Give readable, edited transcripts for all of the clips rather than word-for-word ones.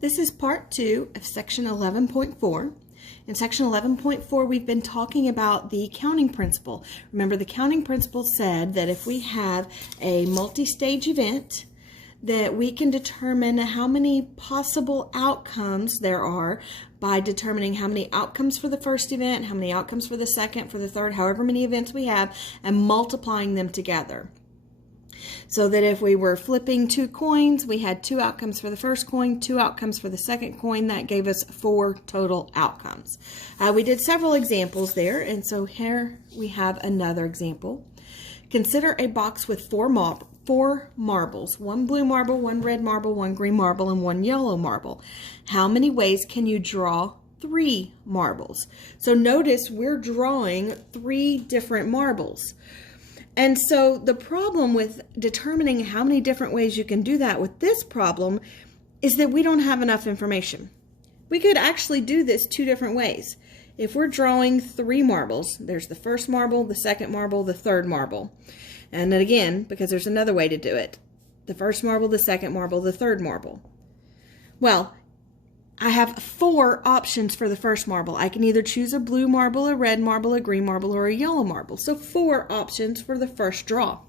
This is part 2 of section 11.4. In section 11.4, we've been talking about the counting principle. Remember, the counting principle said that if we have a multi-stage event, that we can determine how many possible outcomes there are by determining how many outcomes for the first event, how many outcomes for the second, for the third, however many events we have, and multiplying them together. So that if we were flipping 2 coins, we had 2 outcomes for the first coin, 2 outcomes for the second coin. That gave us 4 total outcomes. We did several examples there, and so here we have another example. Consider a box with 4 marbles, 1 blue marble, 1 red marble, 1 green marble, and 1 yellow marble. How many ways can you draw 3 marbles? So notice we're drawing 3 different marbles. And so the problem with determining how many different ways you can do that with this problem is that we don't have enough information. We could actually do this 2 different ways. If we're drawing 3 marbles, there's the first marble, the second marble, the third marble. And then again, because there's another way to do it, the first marble, the second marble, the third marble. Well, I have 4 options for the first marble. I can either choose a blue marble, a red marble, a green marble, or a yellow marble. So 4 options for the first draw.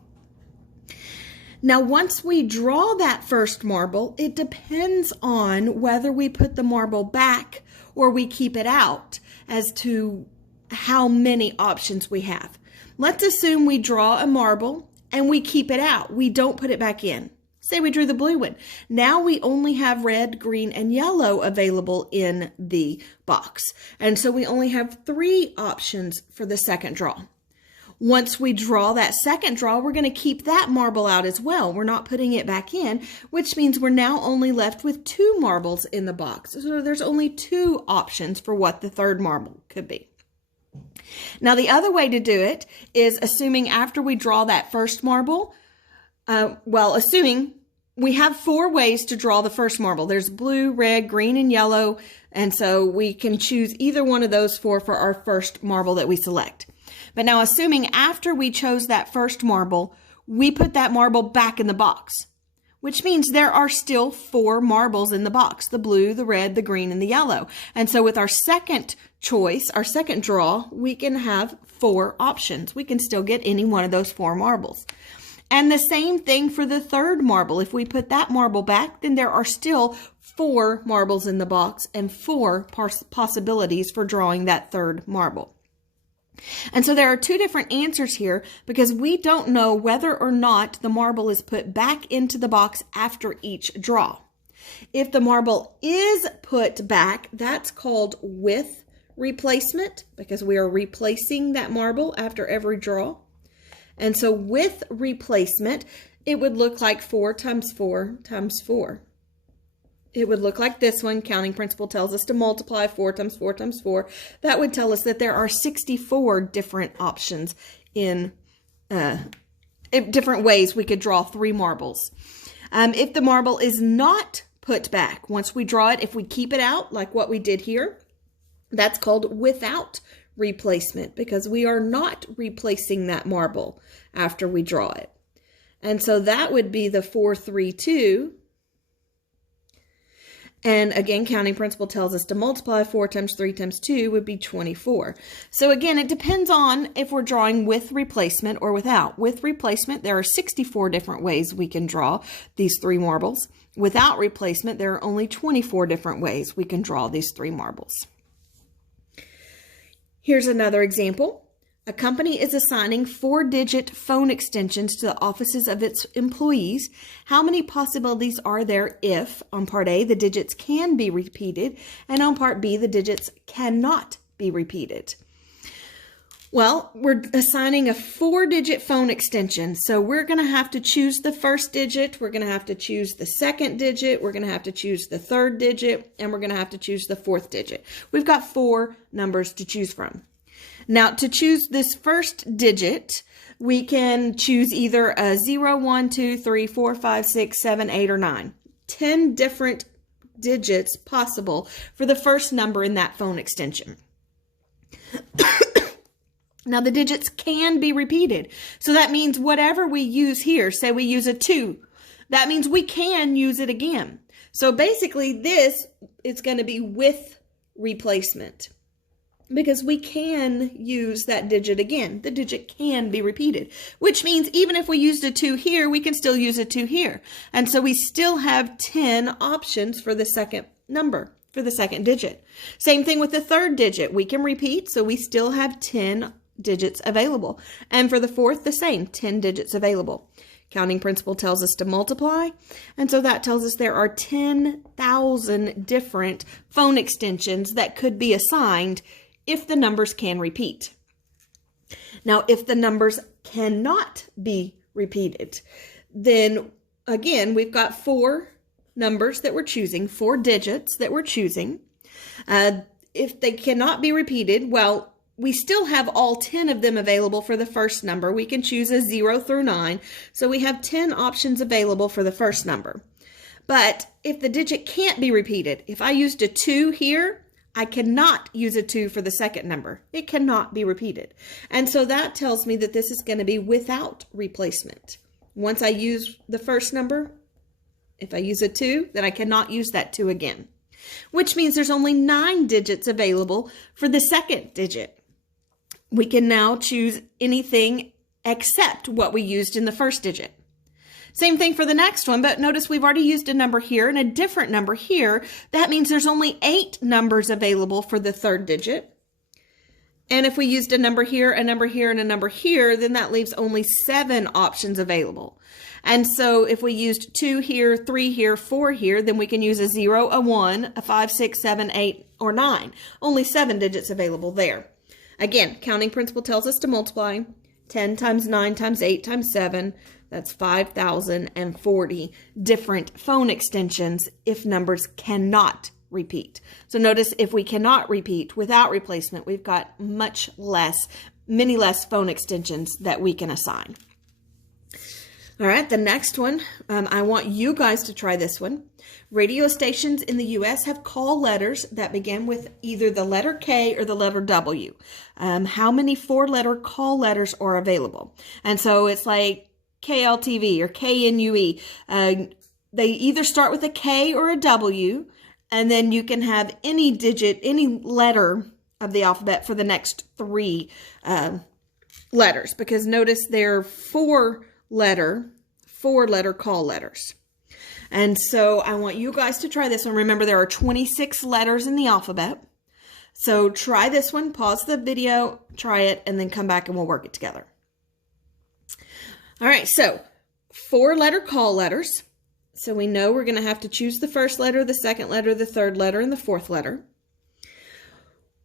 Now, once we draw that first marble, it depends on whether we put the marble back or we keep it out as to how many options we have. Let's assume we draw a marble and we keep it out. We don't put it back in. Say we drew the blue one. Now we only have red, green, and yellow available in the box. And so we only have 3 options for the second draw. Once we draw that second draw, we're going to keep that marble out as well. We're not putting it back in, which means we're now only left with 2 marbles in the box. So there's only 2 options for what the third marble could be. Now the other way to do it is assuming after we draw that first marble, assuming we have 4 ways to draw the first marble. There's blue, red, green, and yellow, and so we can choose either one of those 4 for our first marble that we select. But now assuming after we chose that first marble, we put that marble back in the box, which means there are still 4 marbles in the box, the blue, the red, the green, and the yellow. And so with our second choice, our second draw, we can have 4 options. We can still get any one of those 4 marbles. And the same thing for the third marble. If we put that marble back, then there are still 4 marbles in the box and 4 possibilities for drawing that third marble. And so there are 2 different answers here because we don't know whether or not the marble is put back into the box after each draw. If the marble is put back, that's called with replacement because we are replacing that marble after every draw. And so with replacement, it would look like 4 times 4 times 4. It would look like this one. Counting principle tells us to multiply 4 times 4 times 4. That would tell us that there are 64 different options in different ways we could draw 3 marbles. If the marble is not put back, once we draw it, if we keep it out like what we did here, that's called without replacement because we are not replacing that marble after we draw it. And so that would be the 4, 3, 2. And again, counting principle tells us to multiply 4 times 3 times 2 would be 24. So again, it depends on if we're drawing with replacement or without. With replacement, there are 64 different ways we can draw these 3 marbles. Without replacement, there are only 24 different ways we can draw these 3 marbles. Here's another example. A company is assigning 4-digit phone extensions to the offices of its employees. How many possibilities are there if, on part A, the digits can be repeated, and on part B, the digits cannot be repeated? Well, we're assigning a 4-digit phone extension, so we're going to have to choose the first digit, we're going to have to choose the second digit, we're going to have to choose the third digit, and we're going to have to choose the 4th digit. We've got 4 numbers to choose from. Now, to choose this first digit, we can choose either a 0, 1, 2, 3, 4, 5, 6, 7, 8, or 9. 10 different digits possible for the first number in that phone extension. Now, the digits can be repeated. So that means whatever we use here, say we use a 2, that means we can use it again. So basically this is going to be with replacement, because we can use that digit again. The digit can be repeated, which means even if we used a 2 here, we can still use a 2 here. And so we still have 10 options for the second number, for the second digit. Same thing with the third digit. We can repeat, so we still have 10 digits available. And for the fourth, the same, 10 digits available. Counting principle tells us to multiply, and so that tells us there are 10,000 different phone extensions that could be assigned if the numbers can repeat. Now, if the numbers cannot be repeated, then again, we've got 4 numbers that we're choosing, 4 digits that we're choosing. If they cannot be repeated, well, we still have all 10 of them available for the first number. We can choose a 0 through 9. So we have 10 options available for the first number. But if the digit can't be repeated, if I used a 2 here, I cannot use a 2 for the second number. It cannot be repeated. And so that tells me that this is going to be without replacement. Once I use the first number, if I use a 2, then I cannot use that 2 again, which means there's only 9 digits available for the second digit. We can now choose anything except what we used in the first digit. Same thing for the next one, but notice we've already used a number here and a different number here. That means there's only 8 numbers available for the third digit. And if we used a number here, a number here, and a number here, then that leaves only 7 options available. And so if we used 2 here, 3 here, 4 here, then we can use a 0, a 1, a 5, 6, 7, 8, or 9. Only 7 digits available there. Again, counting principle tells us to multiply. 10 times 9 times 8 times 7, that's 5,040 different phone extensions if numbers cannot repeat. So notice if we cannot repeat without replacement, we've got many less phone extensions that we can assign. All right, the next one, I want you guys to try this one. Radio stations in the U.S. have call letters that begin with either the letter K or the letter W. How many 4-letter call letters are available? And so it's like KLTV or KNUE. They either start with a K or a W, and then you can have any digit, any letter of the alphabet for the next 3 letters, because notice they're 4-letter call letters. And so I want you guys to try this one. Remember, there are 26 letters in the alphabet. So try this one, pause the video, try it, and then come back and we'll work it together. All right, so 4-letter call letters. So we know we're going to have to choose the first letter, the second letter, the third letter, and the fourth letter.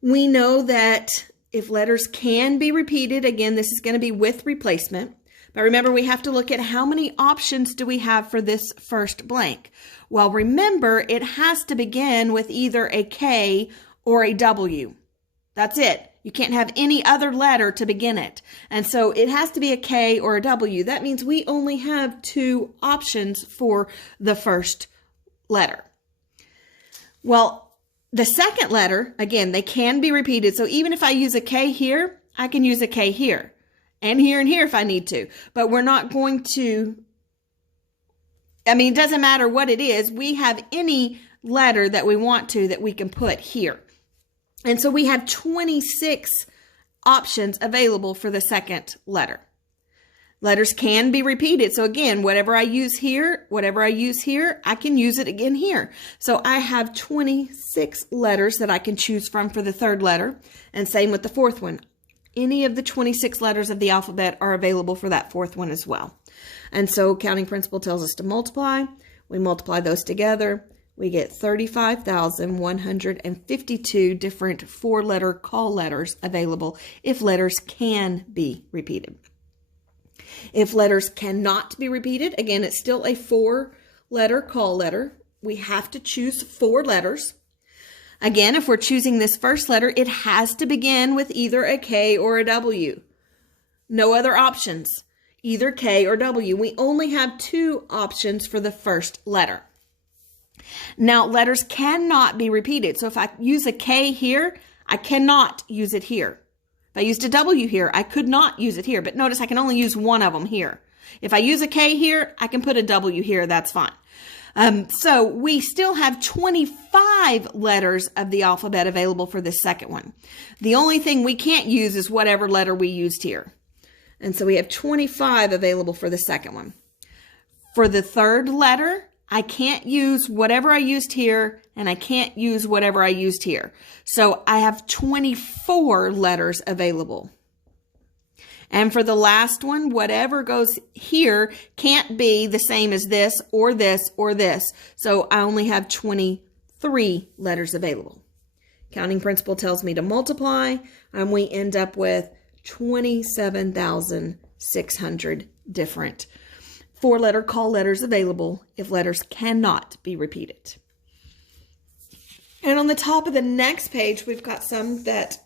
We know that if letters can be repeated, again, this is going to be with replacement. But remember, we have to look at how many options do we have for this first blank. Well, remember, it has to begin with either a K or a W. That's it. You can't have any other letter to begin it. And so it has to be a K or a W. That means we only have 2 options for the first letter. Well, the second letter, again, they can be repeated. So even if I use a K here, I can use a K here. And here if I need to. But we're not going to, it doesn't matter what it is. We have any letter that we want to that we can put here. And so we have 26 options available for the second letter. Letters can be repeated. So again, whatever I use here, I can use it again here. So I have 26 letters that I can choose from for the third letter. And same with the fourth one. Any of the 26 letters of the alphabet are available for that fourth one as well. And so counting principle tells us to multiply. We multiply those together. We get 35,152 different 4-letter call letters available if letters can be repeated. If letters cannot be repeated, again, it's still a 4-letter call letter. We have to choose 4 letters. Again, if we're choosing this first letter, it has to begin with either a K or a W. No other options, either K or W. We only have 2 options for the first letter. Now, letters cannot be repeated. So if I use a K here, I cannot use it here. If I used a W here, I could not use it here. But notice I can only use one of them here. If I use a K here, I can put a W here. That's fine. So we still have 25 letters of the alphabet available for this second one. The only thing we can't use is whatever letter we used here. And so we have 25 available for the second one. For the third letter, I can't use whatever I used here, and I can't use whatever I used here. So I have 24 letters available. And for the last one, whatever goes here can't be the same as this or this or this. So I only have 23 letters available. Counting principle tells me to multiply, and we end up with 27,600 different four-letter call letters available if letters cannot be repeated. And on the top of the next page, we've got some that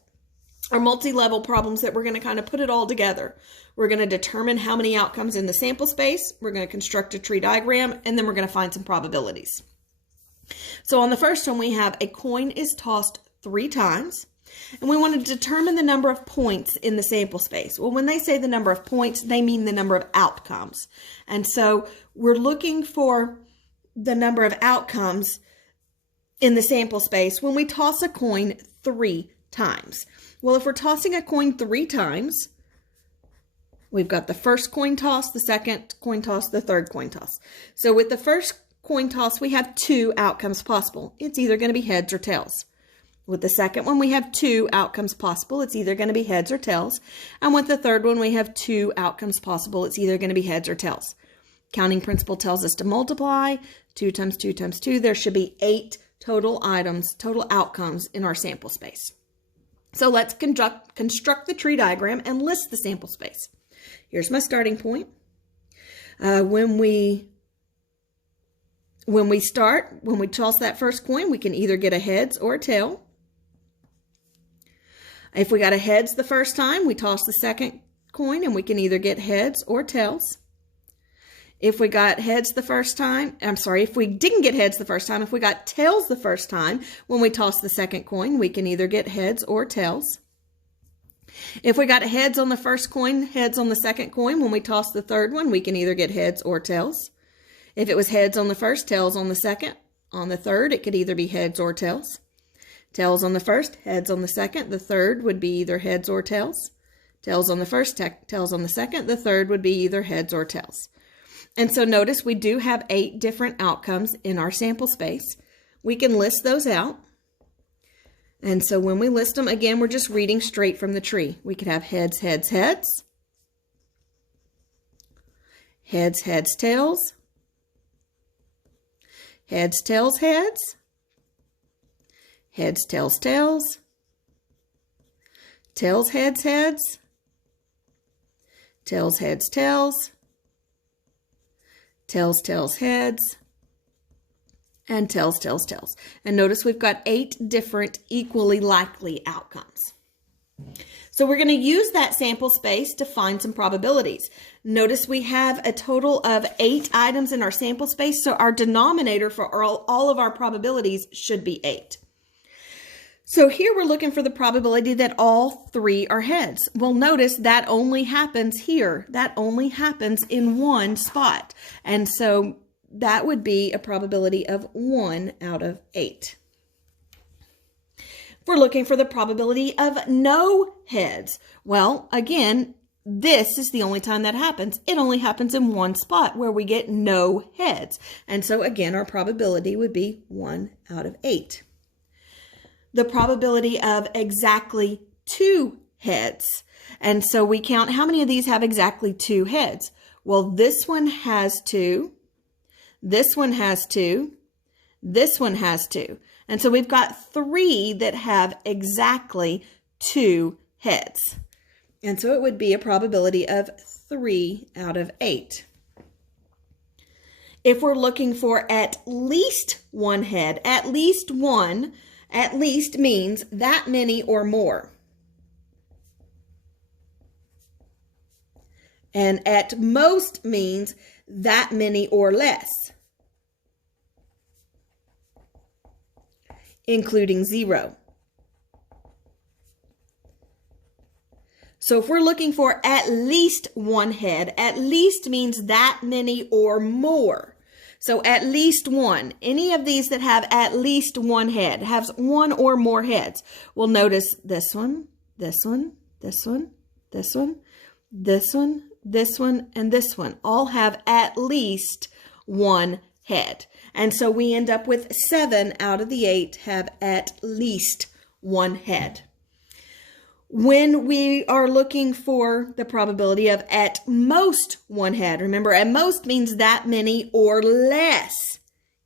are multi-level problems that we're going to kind of put it all together. We're going to determine how many outcomes in the sample space. We're going to construct a tree diagram, and then we're going to find some probabilities. So on the first one, we have a coin is tossed 3 times, and we want to determine the number of points in the sample space. Well, when they say the number of points, they mean the number of outcomes. And so we're looking for the number of outcomes in the sample space when we toss a coin 3 times. Well, if we're tossing a coin 3 times, we've got the first coin toss, the second coin toss, the third coin toss. So with the first coin toss, we have 2 outcomes possible. It's either going to be heads or tails. With the second one, we have 2 outcomes possible. It's either going to be heads or tails. And with the third one, we have 2 outcomes possible. It's either going to be heads or tails. Counting principle tells us to multiply. 2 times 2 times 2. There should be 8 total items, total outcomes in our sample space. So let's construct the tree diagram and list the sample space. Here's my starting point. When we toss that first coin, we can either get a heads or a tail. If we got a heads the first time, we toss the second coin and we can either get heads or tails. If we got heads the first time, if we didn't get heads the first time, if we got tails the first time, when we toss the second coin, we can either get heads or tails. If we got heads on the first coin, heads on the second coin, when we toss the third one, we can either get heads or tails. If it was heads on the first, tails on the second, on the third, it could either be heads or tails. Tails on the first, heads on the second, the third would be either heads or tails. Tails on the first, tails on the second, the third would be either heads or tails. And so notice we do have 8 different outcomes in our sample space. We can list those out. And so when we list them, again, we're just reading straight from the tree. We could have heads, heads, heads. Heads, heads, tails. Heads, tails, heads. Heads, tails, tails. Tails, heads, heads. Tails, heads, tails. Tails, tails, heads, and tails, tails, tails. And notice we've got 8 different equally likely outcomes. So we're going to use that sample space to find some probabilities. Notice we have a total of 8 items in our sample space, so our denominator for all of our probabilities should be 8. So here we're looking for the probability that all 3 are heads. Well, notice that only happens here. That only happens in one spot. And so that would be a probability of 1 out of 8. We're looking for the probability of no heads. Well, again, this is the only time that happens. It only happens in one spot where we get no heads. And so again, our probability would be 1 out of 8. The probability of exactly 2 heads. And so we count how many of these have exactly 2 heads. Well, this one has 2. This one has 2. This one has 2. And so we've got 3 that have exactly 2 heads. And so it would be a probability of 3 out of 8. If we're looking for at least 1 head, at least means that many or more. And at most means that many or less, including 0. So if we're looking for at least 1 head, at least means that many or more. So at least one. Any of these that have at least one head, has one or more heads. We'll notice this one, this one, this one, this one, this one, this one, and this one all have at least one head. And so we end up with 7 out of the 8 have at least one head. When we are looking for the probability of at most one head, remember at most means that many or less,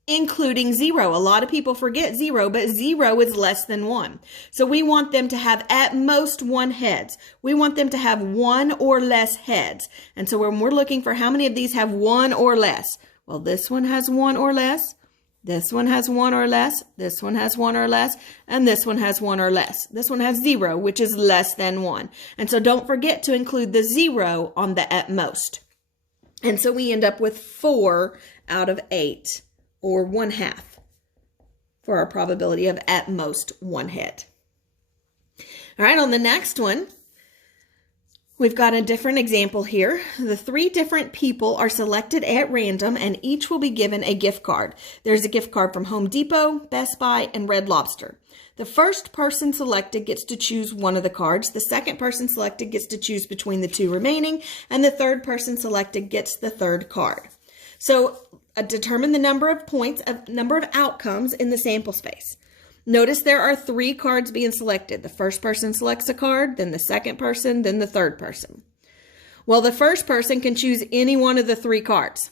including 0. A lot of people forget 0, but 0 is less than 1. So we want them to have at most one heads. We want them to have one or less heads. And so when we're looking for how many of these have one or less, well, this one has one or less. This one has one or less, this one has one or less, and this one has one or less. This one has 0, which is less than 1. And so don't forget to include the 0 on the at most. And so we end up with 4 out of 8, or 1/2, for our probability of at most one head. All right, on the next one, we've got a different example here. The 3 different people are selected at random and each will be given a gift card. There's a gift card from Home Depot, Best Buy, and Red Lobster. The first person selected gets to choose one of the cards. The second person selected gets to choose between the 2 remaining, and the third person selected gets the third card. So determine the number of points, number of outcomes in the sample space. Notice there are 3 cards being selected. The first person selects a card, then the second person, then the third person. Well, the first person can choose any one of the 3 cards.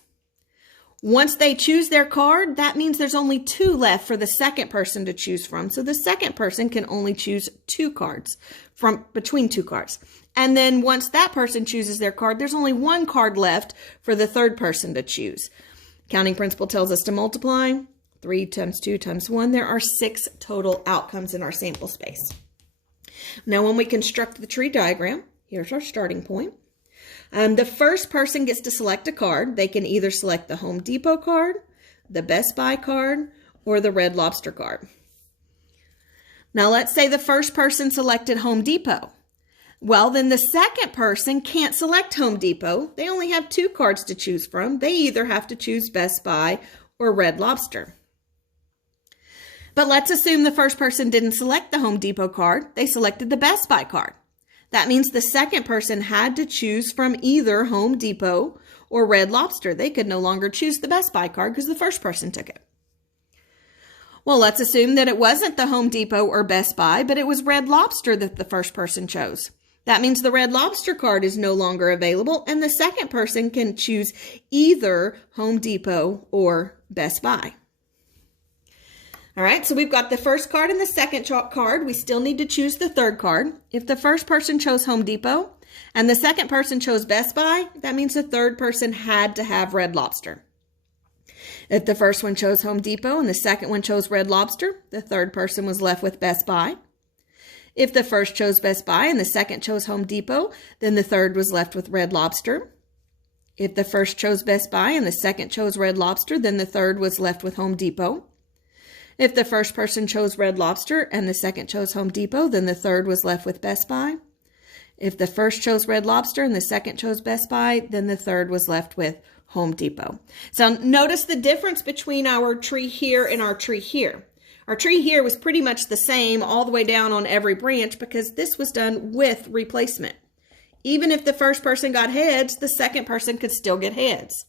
Once they choose their card, that means there's only 2 left for the second person to choose from. So the second person can only choose 2 cards from between 2 cards. And then once that person chooses their card, there's only 1 card left for the third person to choose. Counting principle tells us to multiply. 3 times 2 times 1, there are 6 total outcomes in our sample space. Now, when we construct the tree diagram, here's our starting point. The first person gets to select a card. They can either select the Home Depot card, the Best Buy card, or the Red Lobster card. Now, let's say the first person selected Home Depot. Well, then the second person can't select Home Depot. They only have 2 cards to choose from. They either have to choose Best Buy or Red Lobster. But let's assume the first person didn't select the Home Depot card. They selected the Best Buy card. That means the second person had to choose from either Home Depot or Red Lobster. They could no longer choose the Best Buy card because the first person took it. Well, let's assume that it wasn't the Home Depot or Best Buy, but it was Red Lobster that the first person chose. That means the Red Lobster card is no longer available, and the second person can choose either Home Depot or Best Buy. All right, so we've got the first card and the second card. We still need to choose the third card. If the first person chose Home Depot and the second person chose Best Buy, that means the third person had to have Red Lobster. If the first one chose Home Depot and the second one chose Red Lobster, the third person was left with Best Buy. If the first chose Best Buy and the second chose Home Depot, then the third was left with Red Lobster. If the first chose Best Buy and the second chose Red Lobster, then the third was left with Home Depot. If the first person chose Red Lobster and the second chose Home Depot, then the third was left with Best Buy. If the first chose Red Lobster and the second chose Best Buy, then the third was left with Home Depot. So notice the difference between our tree here and our tree here. Our tree here was pretty much the same all the way down on every branch because this was done with replacement. Even if the first person got heads, the second person could still get heads.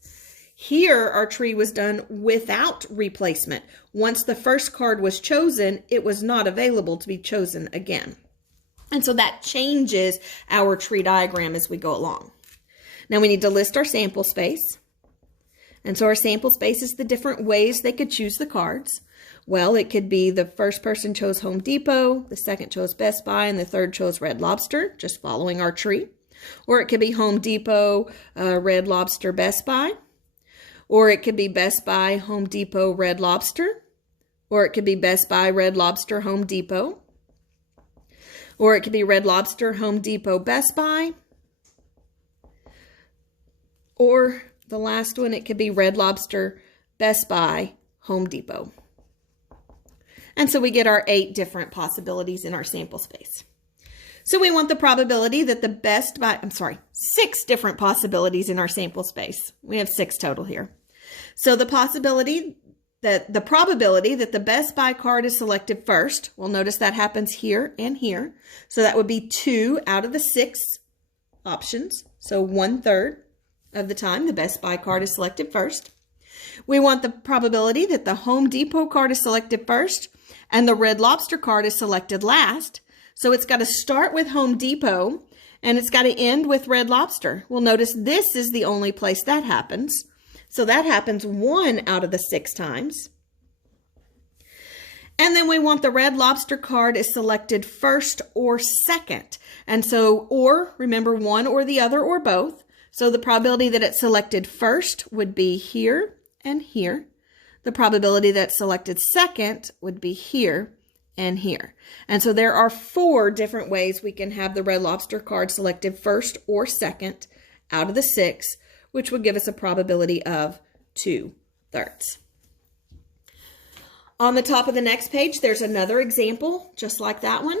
Here, our tree was done without replacement. Once the first card was chosen, it was not available to be chosen again. And so that changes our tree diagram as we go along. Now we need to list our sample space. And so our sample space is the different ways they could choose the cards. Well, it could be the first person chose Home Depot, the second chose Best Buy, and the third chose Red Lobster, just following our tree. Or it could be Home Depot, Red Lobster, Best Buy. Or it could be Best Buy, Home Depot, Red Lobster. Or it could be Best Buy, Red Lobster, Home Depot. Or it could be Red Lobster, Home Depot, Best Buy. Or the last one, it could be Red Lobster, Best Buy, Home Depot. And so we get our 8 different possibilities in our sample space. So we want the probability that the 6 different possibilities in our sample space. We have 6 total here. So the probability that the Best Buy card is selected first, well, notice that happens here and here. So that would be 2 out of the 6 options. So 1/3 of the time, the Best Buy card is selected first. We want the probability that the Home Depot card is selected first and the Red Lobster card is selected last. So it's got to start with Home Depot and it's got to end with Red Lobster. Well, notice this is the only place that happens. So that happens 1 out of the 6 times. And then we want the Red Lobster card is selected first or second. And so, or, remember, one or the other or both. So the probability that it's selected first would be here and here. The probability that it's selected second would be here and here. And so there are 4 different ways we can have the Red Lobster card selected first or second out of the 6, which would give us a probability of 2/3. On the top of the next page, there's another example just like that one.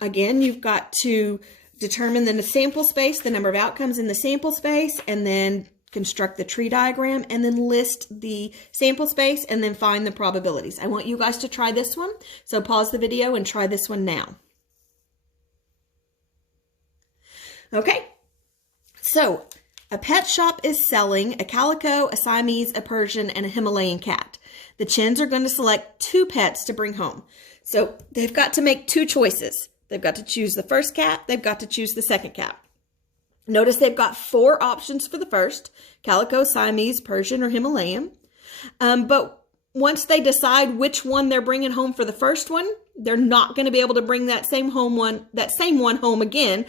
Again, you've got to determine the sample space, the number of outcomes in the sample space, and then construct the tree diagram, and then list the sample space, and then find the probabilities. I want you guys to try this one. So pause the video and try this one now. Okay, so a pet shop is selling a calico, a Siamese, a Persian, and a Himalayan cat. The Chins are going to select 2 pets to bring home. So they've got to make 2 choices. They've got to choose the first cat. They've got to choose the second cat. Notice they've got 4 options for the first: calico, Siamese, Persian, or Himalayan. But once they decide which one they're bringing home for the first one, they're not going to be able to bring that same one home again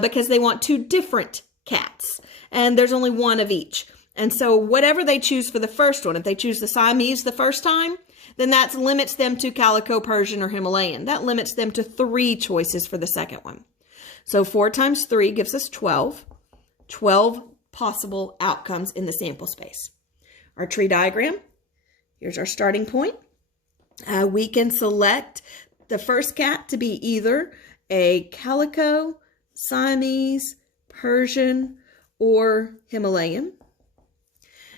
because they want 2 different cats. And there's only 1 of each. And so whatever they choose for the first one, if they choose the Siamese the first time, then that limits them to calico, Persian, or Himalayan. That limits them to 3 choices for the second one. So 4 times 3 gives us 12. 12 possible outcomes in the sample space. Our tree diagram, here's our starting point. We can select the first cat to be either a calico, Siamese, Persian, or Himalayan.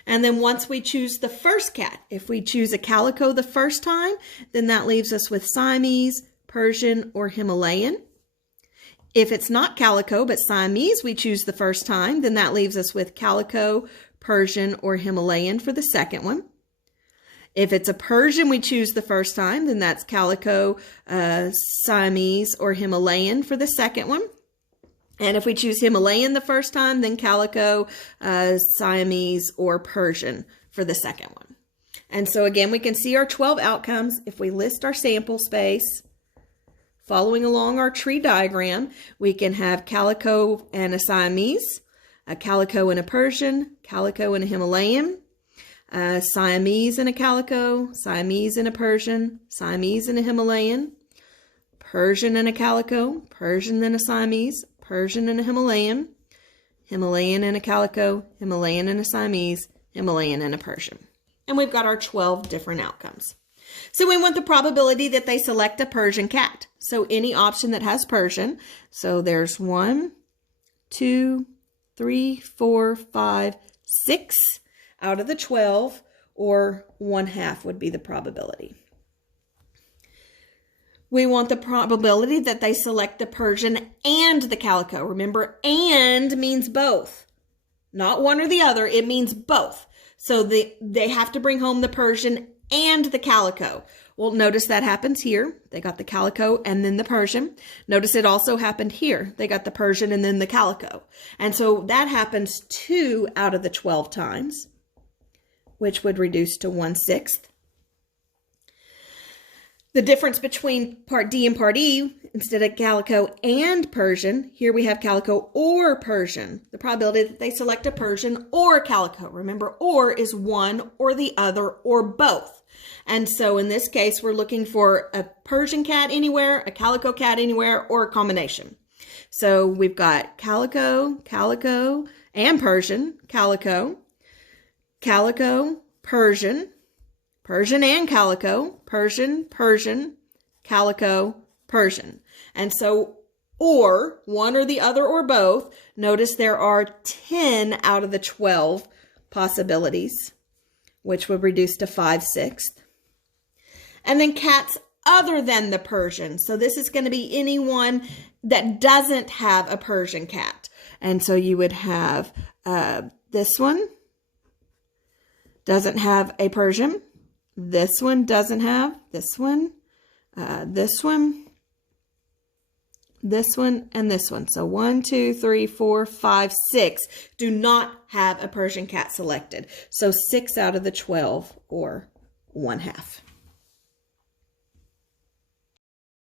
And then once we choose the first cat, if we choose a calico the first time, then that leaves us with Siamese, Persian, or Himalayan. If it's not calico but Siamese we choose the first time, then that leaves us with calico, Persian, or Himalayan for the second one. If it's a Persian we choose the first time, then that's calico, Siamese, or Himalayan for the second one. And if we choose Himalayan the first time, then calico, Siamese, or Persian for the second one. And so again, we can see our 12 outcomes. If we list our sample space, following along our tree diagram, we can have calico and a Siamese, a calico and a Persian, calico and a Himalayan, Siamese and a calico, Siamese and a Persian, Siamese and a Himalayan, Persian and a calico, Persian and a Siamese, Persian and a Himalayan, Himalayan and a calico, Himalayan and a Siamese, Himalayan and a Persian. And we've got our 12 different outcomes. So we want the probability that they select a Persian cat. So any option that has Persian. So there's 1, 2, 3, 4, 5, 6 out of the 12, or 1/2 would be the probability. We want the probability that they select the Persian and the calico. Remember, and means both. Not one or the other, it means both. So they have to bring home the Persian and the calico. Well, notice that happens here. They got the calico and then the Persian. Notice it also happened here. They got the Persian and then the calico. And so that happens 2 out of the 12 times, which would reduce to 1/6. The difference between part D and part E, instead of calico and Persian, here we have calico or Persian. The probability that they select a Persian or a calico. Remember, or is one or the other or both. And so in this case, we're looking for a Persian cat anywhere, a calico cat anywhere, or a combination. So we've got calico, calico, and Persian, calico, calico, Persian, Persian and calico, Persian, Persian, calico, Persian. And so, or one or the other or both, notice there are 10 out of the 12 possibilities. which would reduce to 5/6. And then cats other than the Persian. So this is going to be anyone that doesn't have a Persian cat. And so you would have this one doesn't have a Persian. This one doesn't have. This one, this one, this one, and this one. So 1, 2, 3, 4, 5, 6 do not have a Persian cat selected. So 6 out of the 12, or 1/2.